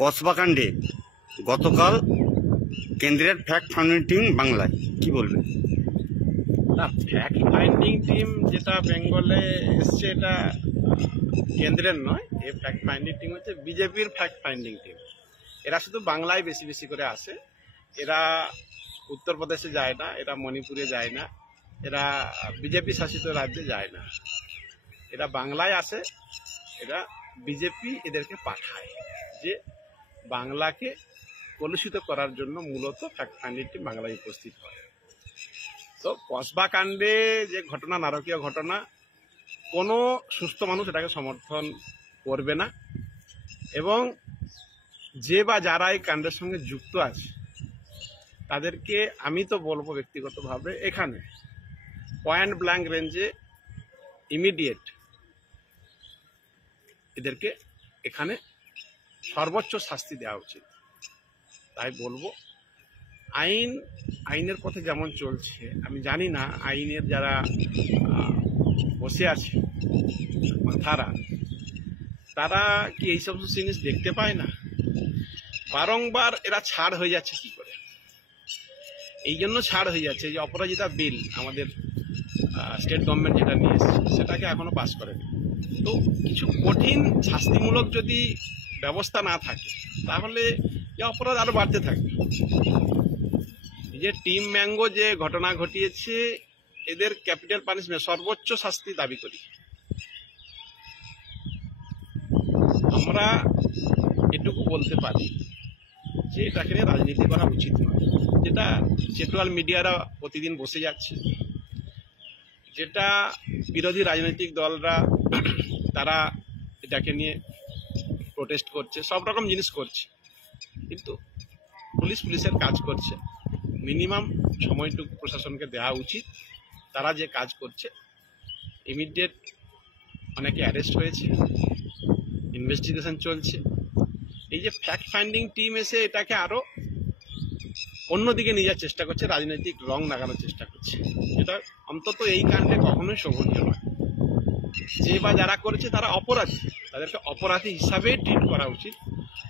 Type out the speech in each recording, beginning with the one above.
কসবা কাণ্ডে গতকাল কেন্দ্রের ফ্যাক্ট ফাইন্ডিং টিম বাংলায়, কি বলবেন? না, ফ্যাক্ট ফাইন্ডিং টিম যেটা বেঙ্গলে এসছে এটা কেন্দ্রের নয়। এই ফ্যাক্ট ফাইন্ডিং টিম হচ্ছে বিজেপির ফ্যাক্ট ফাইন্ডিং টিম। এরা শুধু বাংলায় বেশি বেশি করে আসে। এরা উত্তরপ্রদেশে যায় না, এরা মণিপুরে যায় না, এরা বিজেপি শাসিত রাজ্যে যায় না, এরা বাংলায় আসে। এরা বিজেপি এদেরকে পাঠায় যে বাংলাকে কলুষিত করার জন্য মূলত ফ্যাক্ট ফাইন্ডিং টিম বাংলায় উপস্থিত হয়। তো কসবা কাণ্ডে যে ঘটনা, নারকীয় ঘটনা, কোনো সুস্থ মানুষ এটাকে সমর্থন করবে না। এবং যে বা যারা এই কাণ্ডের সঙ্গে যুক্ত আছে তাদেরকে আমি তো বলবো ব্যক্তিগতভাবে, এখানে পয়েন্ট ব্ল্যাঙ্ক রেঞ্জে ইমিডিয়েট এদেরকে এখানে সর্বোচ্চ শাস্তি দেওয়া উচিত। তাই বলবো, আইনের পথে যেমন চলছে, আমি জানি না আইনের যারা বসে আছে মাথারা, তারা কি এই সমস্ত জিনিস দেখতে পায় না? বারংবার এরা ছাড় হয়ে যাচ্ছে কি করে? এই জন্য ছাড় হয়ে যাচ্ছে যে অপরাজিতা বিল আমাদের স্টেট গভর্নমেন্ট যেটা নিয়ে এসেছে সেটাকে এখনো পাস করেনি। তো কিছু কঠিন শাস্তিমূলক যদি ব্যবস্থা না থাকে তাহলে এই অপরাধ আরো বাড়তে থাকবে। যে টিম ম্যাঙ্গো যে ঘটনা ঘটিয়েছে, এদের ক্যাপিটাল পানিশমেন্ট, সর্বোচ্চ শাস্তি দাবি করি। আমরা এটুকু বলতে পারি যে এটাকে নিয়ে রাজনীতি করা উচিত নয়। যেটা সোশ্যাল মিডিয়ারা প্রতিদিন বসে যাচ্ছে, যেটা বিরোধী রাজনৈতিক দলরা তারা এটাকে নিয়ে প্রোটেস্ট করছে, সব রকম জিনিস করছে, কিন্তু পুলিশের কাজ করছে। মিনিমাম সময়টুকু প্রশাসনকে দেওয়া উচিত। তারা যে কাজ করছে, ইমিডিয়েট অনেকে অ্যারেস্ট হয়েছে, ইনভেস্টিগেশন চলছে। এই যে ফ্যাক্ট ফাইন্ডিং টিম এসে এটাকে আরো অন্যদিকে নিয়ে যাওয়ার চেষ্টা করছে, রাজনৈতিক রং লাগানোর চেষ্টা করছে, এটা অন্তত এই কাণ্ডে কখনোই শোভনীয় নয়। যে বা যারা করেছে তারা অপরাধী, তাদেরকে অপরাধী হিসাবে ট্রিট করা উচিত।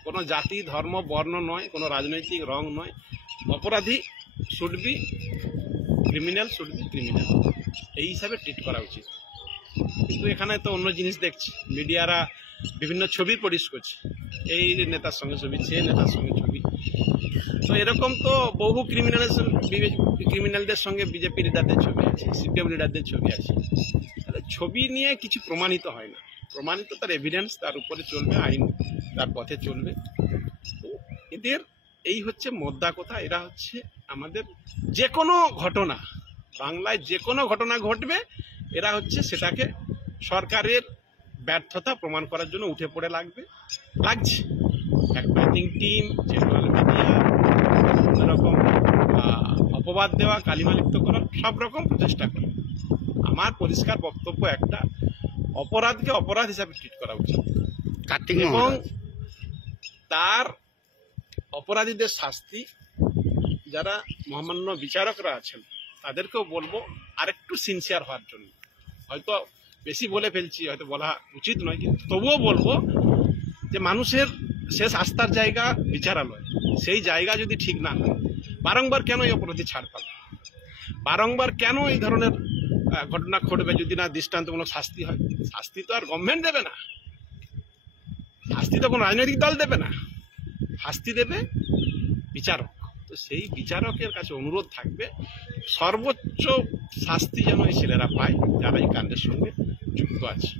কোনো জাতি, ধর্ম, বর্ণ নয়, কোনো রাজনৈতিক রং নয়। অপরাধী শুড বি ক্রিমিনাল, এই হিসাবে ট্রিট করা উচিত। কিন্তু এখানে তো অন্য জিনিস দেখছি, মিডিয়ারা বিভিন্ন ছবি প্রডিউস করছে, এই নেতার সঙ্গে ছবি, সে নেতার সঙ্গে ছবি। তো এরকম তো বহু ক্রিমিনালদের সঙ্গে বিজেপি লিডারদের ছবি আছে, সিপিএম লিডারদের ছবি আছে। তাহলে ছবি নিয়ে কিছু প্রমাণিত হয় না। প্রমাণিত তার এভিডেন্স, তার উপরে চলবে, আইন তার পথে চলবে। তো এদের এই হচ্ছে মোদ্দা কথা। এরা হচ্ছে আমাদের যে কোনো ঘটনা, বাংলায় যে কোনো ঘটনা ঘটবে, এরা হচ্ছে সেটাকে সরকারের ব্যর্থতা প্রমাণ করার জন্য উঠে পড়ে লাগছে। Fact finding team, social media, রকম অপবাদ দেওয়া, কালিমালিপ্ত করা, সব রকম প্রচেষ্টা করে। আমার পরিষ্কার বক্তব্য একটা, অপরাধকে অপরাধ হিসাবে ট্রিট করা উচিত এবং তার অপরাধীদের শাস্তি, যারা মহামান্য বিচারকরা আছেন তাদেরকেও বলবো আরেকটু সিনসিয়ার হওয়ার জন্য। হয়তো বেশি বলে ফেলছি, হয়তো বলা উচিত নয়, কিন্তু তবুও বলবো যে মানুষের শেষ আস্থার জায়গা বিচারালয়, সেই জায়গা যদি ঠিক না হয়, বারংবার কেন এই অপরাধী ছাড় পাবে? বারংবার কেন এই ধরনের ঘটনা ঘটবে যদি না দৃষ্টান্তমূলক শাস্তি হয়? শাস্তি তো আর গভর্নমেন্ট দেবে না, শাস্তি তো কোনো রাজনৈতিক দল দেবে না, শাস্তি দেবে বিচারক। তো সেই বিচারকের কাছে অনুরোধ থাকবে, সর্বোচ্চ শাস্তি যেন এই ছেলেরা পায় যারা এই কাণ্ডের সঙ্গে যুক্ত আছে।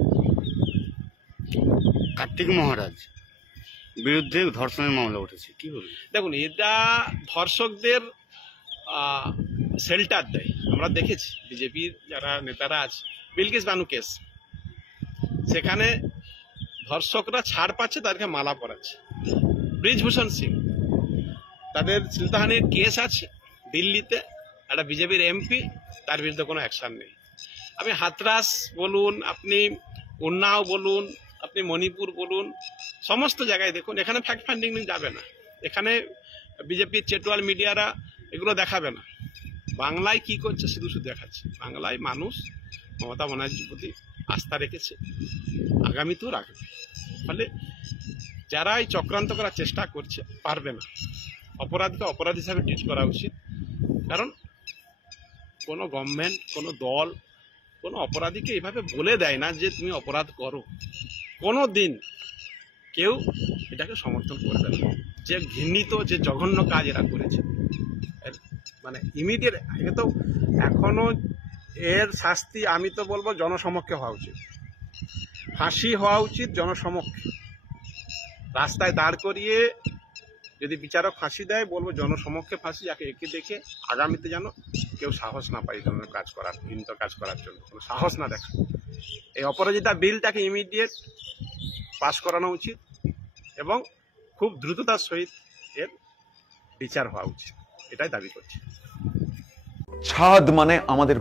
কার্তিক মহারাজ বিরুদ্ধে ধর্ষণের মামলা উঠেছে, কি বলবেন? দেখুন, এটা ধর্ষকদের শেল্টার দেয়। আমরা দেখেছি বিজেপির যারা নেতারা আছে, বিলকিস বানু কেস, সেখানে ধর্ষকরা ছাড় পাচ্ছে, তাদেরকে মালা পরাচ্ছে। ব্রিজভূষণ সিং, তাদের চিলতাহানির কেস আছে দিল্লিতে, একটা বিজেপির এমপি, তার বিরুদ্ধে কোনো অ্যাকশন নেই। আপনি হাতরাস বলুন, আপনি উন্নাও বলুন, আপনি মণিপুর বলুন, সমস্ত জায়গায় দেখুন, এখানে ফ্যাক্ট ফাইন্ডিং যাবে না। এখানে বিজেপির চেটোয়াল মিডিয়ারা এগুলো দেখাবে না। বাংলায় কি করছে শুধু দেখাচ্ছে। বাংলায় মানুষ মমতা ব্যানার্জির প্রতি আস্থা রেখেছে, আগামীতেও রাখবে। ফলে যারা এই চক্রান্ত করার চেষ্টা করছে পারবে না। অপরাধকে অপরাধ হিসাবে ট্রিট করা উচিত, কারণ কোনো গভর্নমেন্ট, কোনো দল, কোনো অপরাধীকে এইভাবে বলে দেয় না যে তুমি অপরাধ করো। কোনো দিন কেউ এটাকে সমর্থন করবে না। যে ঘৃণিত, যে জঘন্য কাজ এরা করেছে, মানে ইমিডিয়েট তো এখনো এর শাস্তি আমি তো বলবো জনসমক্ষে হওয়া উচিত, ফাঁসি হওয়া উচিত জনসমক্ষে। রাস্তায় দাঁড় করিয়ে যদি বিচারক ফাঁসি দেয়, বলবো জনসমক্ষে ফাঁসি, যাকে একে দেখে আগামীতে যেন কেউ সাহস না পায় এই ধরনের কাজ করার, ঘৃণিত কাজ করার জন্য কোনো সাহস না দেখে। এই অপরাজিতা বিলটাকে ইমিডিয়েট পাস করানো উচিত এবং খুব দ্রুততার সহিত এর বিচার হওয়া উচিত, এটাই দাবি করছি। ছাদ মানে আমাদের